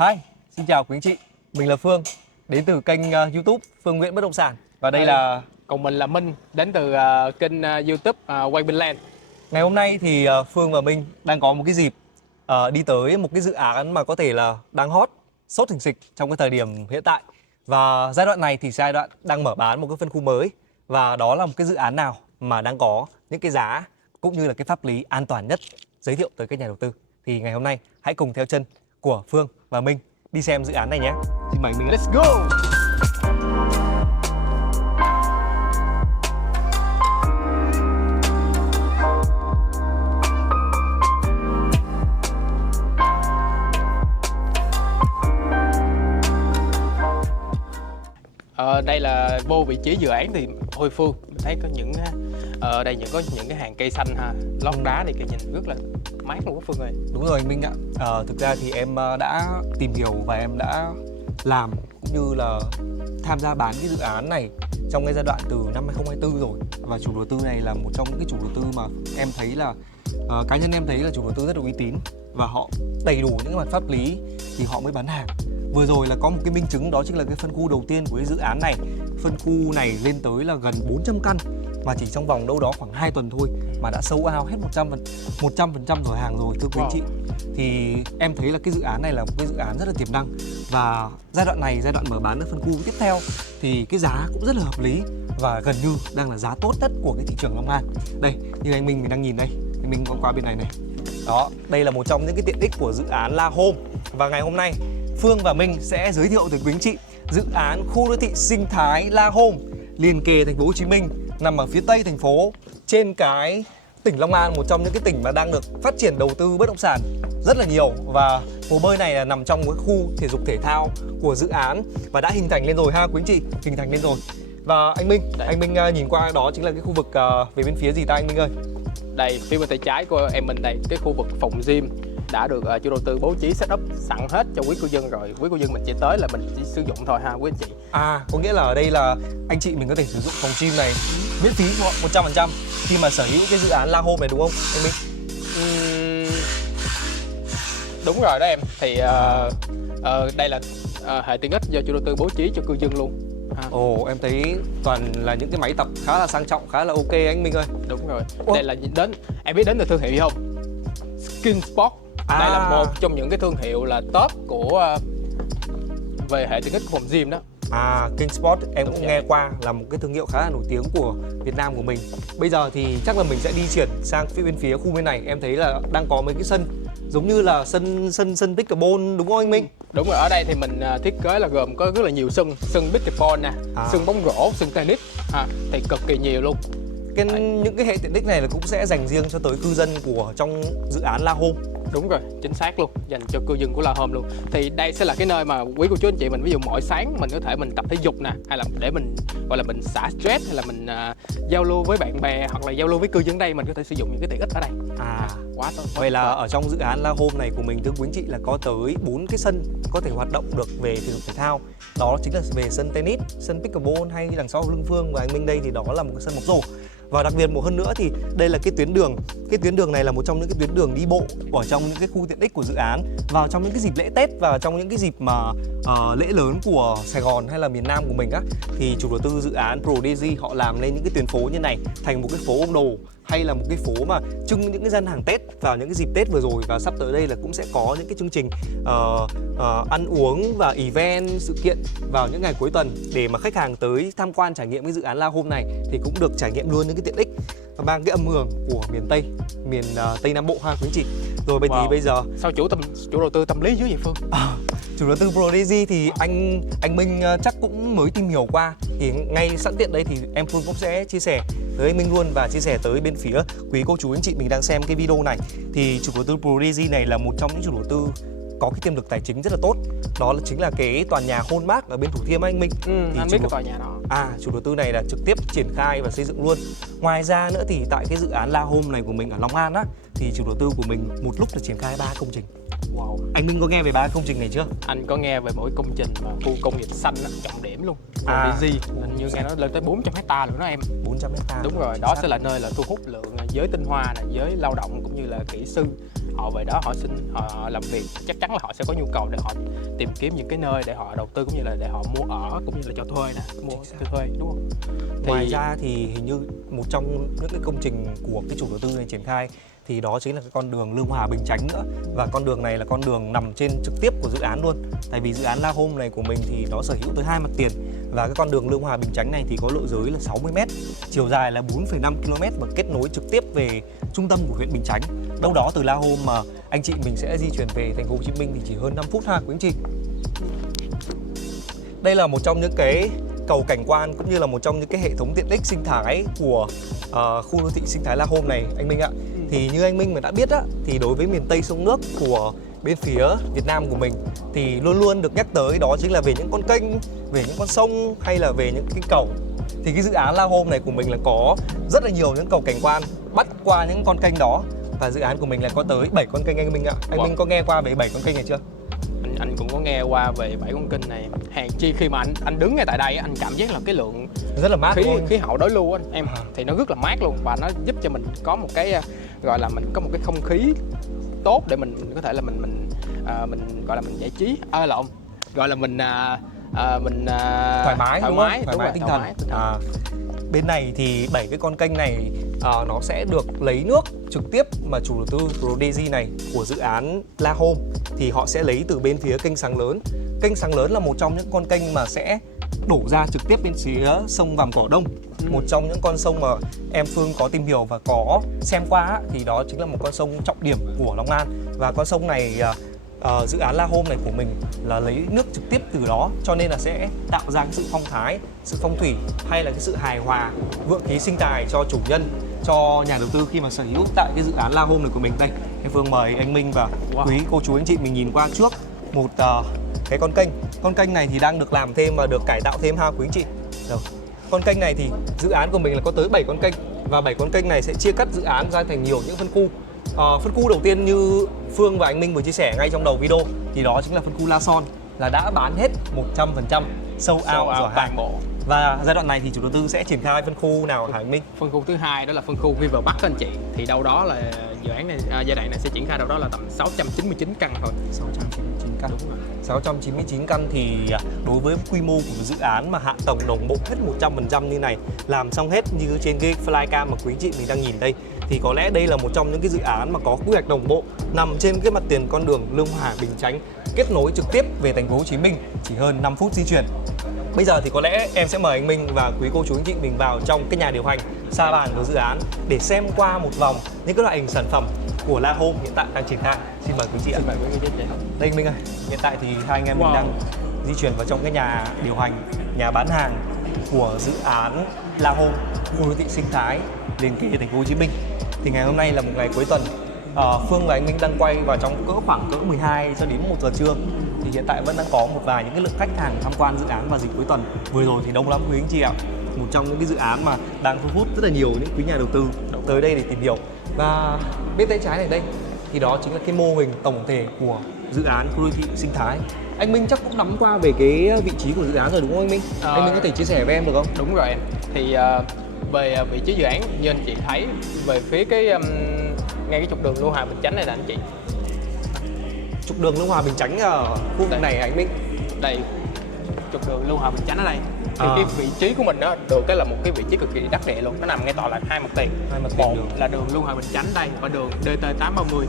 Hi, xin chào quý anh chị. Mình là Phương, đến từ kênh YouTube Phương Nguyễn Bất Động Sản. Và đây là Còn mình là Minh, đến từ kênh YouTube Quang Minh Land. ngày hôm nay thì Phương và Minh đang có một cái dịp đi tới một cái dự án mà có thể là đang hot, sốt hình xịch trong cái thời điểm hiện tại. Và giai đoạn này thì giai đoạn đang mở bán một cái phân khu mới. Và đó là một cái dự án nào mà đang có những cái giá cũng như là cái pháp lý an toàn nhất giới thiệu tới các nhà đầu tư. Thì ngày hôm nay hãy cùng theo chân của Phương và Minh đi xem dự án này nhé. Xin mời Minh. Let's go! Đây là vô vị trí dự án thì hồi Phương mình thấy có những đây có những cái hàng cây xanh ha, lót đá thì cái nhìn rất là mát luôn á Phương ơi. Đúng rồi anh Minh ạ. Thực ra thì em đã tìm hiểu và em đã làm cũng như là tham gia bán cái dự án này trong cái giai đoạn từ năm 2024 rồi. Và chủ đầu tư này là một trong những cái chủ đầu tư mà em thấy là cá nhân em thấy là chủ đầu tư rất là uy tín và họ đầy đủ những cái mặt pháp lý thì họ mới bán hàng. Vừa rồi là có một cái minh chứng, đó chính là cái phân khu đầu tiên của cái dự án này. Phân khu này lên tới là gần 400 căn mà chỉ trong vòng đâu đó khoảng 2 tuần thôi mà đã sold out hết 100% rồi hàng rồi thưa quý anh chị. Thì em thấy là cái dự án này là một cái dự án rất là tiềm năng. Và giai đoạn này, giai đoạn mở bán ở phân khu tiếp theo thì cái giá cũng rất là hợp lý và gần như đang là giá tốt nhất của cái thị trường Long An. Đây, như anh Minh mình đang nhìn đây, anh Minh qua bên này này. Đó, đây là một trong những cái tiện ích của dự án La Home. Và ngày hôm nay Phương và Minh sẽ giới thiệu tới quý anh chị dự án khu đô thị sinh thái La Home liền kề thành phố Hồ Chí Minh, nằm ở phía tây thành phố, trên cái tỉnh Long An, một trong những cái tỉnh mà đang được phát triển đầu tư bất động sản rất là nhiều. Và hồ bơi này là nằm trong cái khu thể dục thể thao của dự án và đã hình thành lên rồi ha quý anh chị, hình thành lên rồi. Và anh Minh, anh Minh nhìn qua đó chính là cái khu vực về bên phía gì ta anh Minh ơi? Đây, phía bên tay trái của em mình đây, cái khu vực phòng gym đã được chủ đầu tư bố trí setup sẵn hết cho quý cư dân rồi. Quý cư dân mình chỉ tới là mình chỉ sử dụng thôi ha quý anh chị. Có nghĩa là ở đây là anh chị mình có thể sử dụng phòng gym này miễn phí 100% khi mà sở hữu cái dự án La Home này đúng không anh Minh? Đúng rồi đó em. Thì đây là hệ tiện ích do chủ đầu tư bố trí cho cư dân luôn. Em thấy toàn là những cái máy tập khá là sang trọng, khá là ok anh Minh ơi. Đúng rồi. Đây là em biết đến từ thương hiệu gì không? Skin Sport. Đây là một trong những cái thương hiệu là top của về hệ tiện ích của phòng gym đó. King Sport em cũng nghe qua là một cái thương hiệu khá là nổi tiếng của Việt Nam của mình. Bây giờ thì chắc là mình sẽ đi chuyển sang phía khu bên này. Em thấy là đang có mấy cái sân giống như là sân pickleball đúng không anh Minh? Đúng rồi, ở đây thì mình thiết kế là gồm có rất là nhiều sân pickleball nè, sân bóng rổ, sân tennis thì cực kỳ nhiều luôn. Những cái hệ tiện ích này là cũng sẽ dành riêng cho tới cư dân của trong dự án La Home. Đúng rồi, chính xác luôn, dành cho cư dân của La Home luôn. Thì đây sẽ là cái nơi mà quý cô chú anh chị mình ví dụ mỗi sáng mình có thể mình tập thể dục nè, hay là để mình gọi là mình xả stress, hay là mình giao lưu với bạn bè hoặc là giao lưu với cư dân đây, mình có thể sử dụng những cái tiện ích ở đây. Quá tốt. Vậy là ở trong dự án La Home này của mình thưa quý anh chị là có tới 4 cái sân có thể hoạt động được về thể dục thể thao. Đó chính là về sân tennis, sân pickleball hay đằng sau lưng Phương và anh Minh đây thì đó là một cái sân bóng rổ. Và đặc biệt một hơn nữa thì đây là cái tuyến đường. Cái tuyến đường này là một trong những cái tuyến đường đi bộ ở trong những cái khu tiện ích của dự án. Vào trong những cái dịp lễ Tết và trong những cái dịp mà lễ lớn của Sài Gòn hay là miền Nam của mình á, thì chủ đầu tư dự án Prodigy họ làm lên những cái tuyến phố như này thành một cái phố ôm đồ, hay là một cái phố mà trưng những cái gian hàng Tết vào những cái dịp Tết vừa rồi. Và sắp tới đây là cũng sẽ có những cái chương trình ăn uống và event sự kiện vào những ngày cuối tuần để mà khách hàng tới tham quan trải nghiệm cái dự án La Home này thì cũng được trải nghiệm luôn những cái tiện ích và mang cái âm hưởng của miền Tây, miền Tây Nam Bộ ha quý anh chị. Rồi thì bây giờ sao chủ đầu tư tâm lý dữ vậy Phương? Chủ đầu tư Prodigy thì anh Minh chắc cũng mới tìm hiểu qua, thì ngay sẵn tiện đây thì em Phương cũng sẽ chia sẻ tới anh Minh luôn và chia sẻ tới bên phía quý cô chú anh chị mình đang xem cái video này. Thì chủ đầu tư Prodigy này là một trong những chủ đầu tư có cái tiềm lực tài chính rất là tốt. Đó là chính là cái tòa nhà Hallmark ở bên Thủ Thiêm anh Minh. Thì anh biết cái tòa nhà đó. Chủ đầu tư này là trực tiếp triển khai và xây dựng luôn. Ngoài ra nữa thì tại cái dự án La Home này của mình ở Long An á, thì chủ đầu tư của mình một lúc là triển khai 3 công trình. Wow. Anh Minh có nghe về 3 công trình này chưa? Anh có nghe về mỗi công trình mà khu công nghiệp xanh đó, trọng điểm luôn. Prodigy hình như nghe nói lên tới 400 hectare luôn đó em. 400 hectare. Đúng rồi, đó sẽ là nơi là thu hút lượng giới tinh hoa này, giới lao động cũng như là kỹ sư. họ về đó họ họ làm việc, chắc chắn là họ sẽ có nhu cầu để họ tìm kiếm những cái nơi để họ đầu tư, cũng như là để họ mua ở, cũng như là cho thuê nè, cho thuê, đúng không? Ngoài ra thì hình như một trong những cái công trình của cái chủ đầu tư này triển khai thì đó chính là cái con đường Lương Hòa Bình Chánh nữa. Và con đường này là con đường nằm trên trực tiếp của dự án luôn. Tại vì dự án La Home này của mình thì nó sở hữu tới 2 mặt tiền. Và cái con đường Lương Hòa Bình Chánh này thì có lộ giới là 60m, chiều dài là 4,5 km và kết nối trực tiếp về trung tâm của huyện Bình Chánh. Đâu đó từ La Home mà anh chị mình sẽ di chuyển về thành phố Hồ Chí Minh thì chỉ hơn 5 phút ha quý anh chị. Đây là một trong những cái cầu cảnh quan cũng như là một trong những cái hệ thống tiện ích sinh thái của khu đô thị sinh thái La Home này anh Minh ạ. Thì như anh Minh mà đã biết á, thì đối với miền Tây sông nước của bên phía Việt Nam của mình thì luôn luôn được nhắc tới đó chính là về những con kênh, về những con sông hay là về những cái cầu. Thì cái dự án La Home này của mình là có rất là nhiều những cầu cảnh quan bắt qua những con kênh đó. Và dự án của mình là có tới 7 con kênh anh Minh ạ. Anh Minh có nghe qua về 7 con kênh này chưa? Anh cũng có nghe qua về 7 con kênh này. Hàng chi khi mà anh đứng ngay tại đây anh cảm giác là cái lượng rất là mát, khí hậu đối lưu anh em thì nó rất là mát luôn, và nó giúp cho mình có một cái gọi là mình có một cái không khí tốt để mình có thể là mình gọi là mình giải trí, gọi là mình thoải mái tinh thần. Bên này thì 7 cái con kênh này nó sẽ được lấy nước trực tiếp mà chủ đầu tư Prodigi này của dự án La Home thì họ sẽ lấy từ bên phía kênh Sáng Lớn. Kênh Sáng Lớn là một trong những con kênh mà sẽ đổ ra trực tiếp bên phía sông Vàm Cỏ Đông. Một trong những con sông mà em Phương có tìm hiểu và có xem qua thì đó chính là một con sông trọng điểm của Long An. Và con sông này dự án La Home này của mình là lấy nước trực tiếp từ đó, cho nên là sẽ tạo ra cái sự phong thái, sự phong thủy hay là cái sự hài hòa, vượng khí sinh tài cho chủ nhân, cho nhà đầu tư khi mà sở hữu tại cái dự án La Home này của mình. Đây, em Phương mời anh Minh và quý cô chú anh chị mình nhìn qua trước một cái con kênh. Con kênh này thì đang được làm thêm và được cải tạo thêm ha quý anh chị. Rồi. Con kênh này thì dự án của mình là có tới 7 con kênh và 7 con kênh này sẽ chia cắt dự án ra thành nhiều những phân khu. Phân khu đầu tiên như Phương và anh Minh vừa chia sẻ ngay trong đầu video thì đó chính là phân khu La Son, là đã bán hết 100% sold out rồi toàn bộ. Và giai đoạn này thì chủ đầu tư sẽ triển khai phân khu nào hả anh Minh? Phân khu thứ hai đó là phân khu River Bắc anh chị. Thì đâu đó là dự án này giai đoạn này sẽ triển khai đâu đó là tầm 699 căn thôi. 699 căn. Đúng rồi. 699 căn thì đối với quy mô của dự án mà hạ tầng đồng bộ hết 100% như này, làm xong hết như trên cái flycam mà quý chị mình đang nhìn đây, thì có lẽ đây là một trong những cái dự án mà có quy hoạch đồng bộ nằm trên cái mặt tiền con đường Lương Hòa Bình Chánh, kết nối trực tiếp về thành phố Hồ Chí Minh chỉ hơn 5 phút di chuyển. Bây giờ thì có lẽ em sẽ mời anh Minh và quý cô chú anh chị mình vào trong cái nhà điều hành sa bàn của dự án để xem qua một vòng những cái loại hình sản phẩm của La Home hiện tại đang triển khai. Xin mời quý chị ạ. Đây anh Minh ơi, hiện tại thì hai anh em mình đang di chuyển vào trong cái nhà điều hành, nhà bán hàng của dự án La Home, khu đô thị sinh thái liền kề thành phố Hồ Chí Minh. Thì ngày hôm nay là một ngày cuối tuần. Phương và anh Minh đang quay vào trong khoảng cỡ 12 cho đến 1 giờ trưa. Thì hiện tại vẫn đang có một vài những cái lượng khách hàng tham quan dự án vào dịp cuối tuần. Vừa rồi thì đông lắm quý anh chị ạ. Một trong những cái dự án mà đang thu hút rất là nhiều những quý nhà đầu tư tới đây để tìm hiểu. Và bên tay trái này đây thì đó chính là cái mô hình tổng thể của dự án khu đô thị sinh thái. Anh Minh chắc cũng nắm qua về cái vị trí của dự án rồi đúng không anh Minh? Anh Minh có thể chia sẻ với em được không? Đúng rồi em. Thì về vị trí dự án như anh chị thấy về phía cái ngay cái trục đường Lương Hòa Bình Chánh này là anh chị. Trục đường Lương Hòa Bình Chánh ở khu vực này anh Minh. Đây, trục đường Lương Hòa Bình Chánh ở đây. Thì cái vị trí của mình đó được cái là một cái vị trí cực kỳ đắc địa luôn. Nó nằm ngay tọa lạc hai mặt tiền. Một là đường Lương Hòa Bình Chánh đây và đường DT830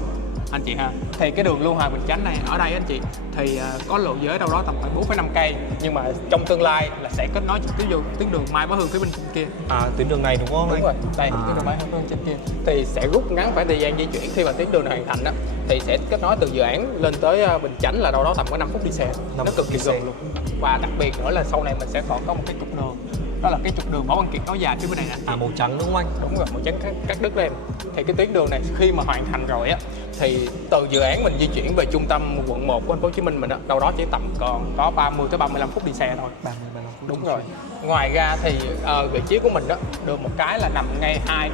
anh chị ha. Thì cái đường Lương Hòa Bình Chánh này ở đây anh chị thì có lộ giới đâu đó tầm khoảng 4,5 cây, nhưng mà trong tương lai là sẽ kết nối trực tiếp vô tuyến đường Mai Bá Hương phía bên kia. Tuyến đường này đúng không? Đúng rồi. Đây tuyến đường Mai Bá Hương trên kia thì sẽ rút ngắn khoảng thời gian di chuyển khi mà tuyến đường này hoàn thành đó, thì sẽ kết nối từ dự án lên tới Bình Chánh là đâu đó tầm có 5 phút đi xe. Nó cực kỳ gần luôn. Và đặc biệt nữa là sau này mình sẽ còn có một cái trục đường, đó là cái trục đường Võ Văn Kiệt nối dài phía bên này nè. Màu trắng đúng không anh? Đúng rồi, màu trắng cắt đứt lên. Thì cái tuyến đường này khi mà hoàn thành rồi á thì từ dự án mình di chuyển về trung tâm quận 1 của thành phố Hồ Chí Minh mình đó, đâu đó chỉ tầm còn có 30 tới 35 phút đi xe thôi. 35 phút. Đúng rồi. Ngoài ra thì vị trí của mình đó được một cái là nằm ngay hai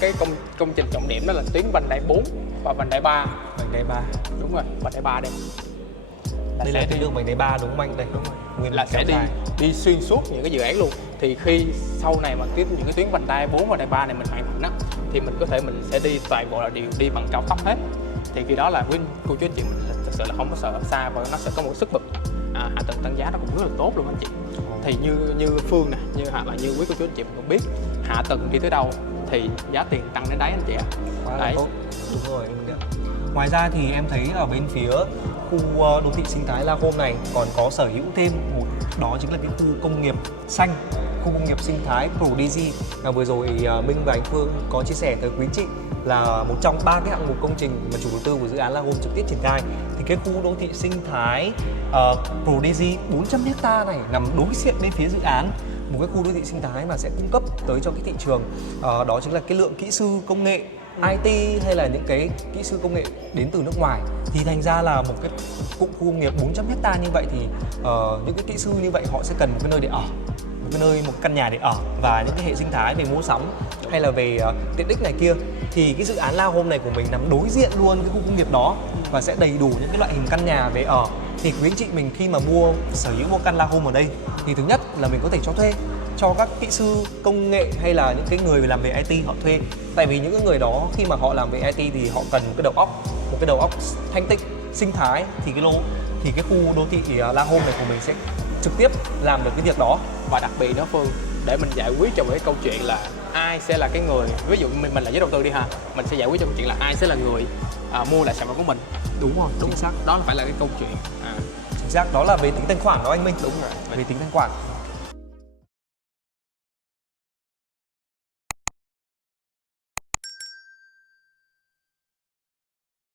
cái công trình trọng điểm, đó là tuyến vành đai 4 và vành đai 3. Vành đai 3. Đúng rồi, vành đai 3 đây. Đây là tuyến đường vành đai 3 đúng không anh? Đây. Đúng rồi. Nguyên là sẽ đi xuyên suốt những cái dự án luôn. Thì khi sau này mà những cái tuyến vành đai 4 và vành đai 3 này mình hoàn thành á, thì mình có thể mình sẽ đi toàn bộ là đều đi bằng cao tốc hết. thì khi đó là với cô chú anh chị mình thực sự là không có sợ xa và nó sẽ có một sức bật hạ tầng tăng giá nó cũng rất là tốt luôn anh chị. Thì như Phương nè, hoặc là như quý cô chú anh chị mình cũng biết, hạ tầng đi tới đâu thì giá tiền tăng đến đấy anh chị ạ. Quá là tốt. Đúng rồi em biết. Ngoài ra thì em thấy ở bên phía khu đô thị sinh thái La Hôm này còn có sở hữu thêm một, đó chính là cái khu công nghiệp xanh, khu công nghiệp sinh thái ProDigi mà vừa rồi Minh và anh Phương có chia sẻ tới quý chị là một trong 3 cái hạng mục công trình mà chủ đầu tư của dự án La Hôm trực tiếp triển khai. Thì cái khu đô thị sinh thái ProDigi 400 ha này nằm đối diện bên phía dự án, một cái khu đô thị sinh thái mà sẽ cung cấp tới cho cái thị trường đó chính là cái lượng kỹ sư công nghệ IT hay là những cái kỹ sư công nghệ đến từ nước ngoài. Thì thành ra là một cái cụm khu công nghiệp 400 ha như vậy thì những cái kỹ sư như vậy họ sẽ cần một cái nơi để ở, một căn nhà để ở và những cái hệ sinh thái về mua sắm hay là về tiện ích này kia. Thì cái dự án La Hôm này của mình nằm đối diện luôn cái khu công nghiệp đó và sẽ đầy đủ những cái loại hình căn nhà về ở. Thì quý anh chị mình khi mà sở hữu một căn La Hôm ở đây thì thứ nhất là mình có thể cho thuê cho các kỹ sư công nghệ hay là những cái người làm về IT họ thuê. Tại vì những cái người đó khi mà họ làm về IT thì họ cần một cái đầu óc thanh tịnh, sinh thái, thì cái khu đô thị La Hôm này của mình sẽ trực tiếp làm được cái việc đó. Và đặc biệt đó Phương, để mình giải quyết cho một cái câu chuyện là ai sẽ là cái người, ví dụ mình là giới đầu tư đi ha, mình sẽ giải quyết cho câu chuyện là ai sẽ là người mua lại sản phẩm của mình. Đúng rồi, chính xác. Đó là phải là cái câu chuyện. Chính xác, đó là về tính thanh khoản đó anh Minh. Đúng rồi. Về tính thanh khoản.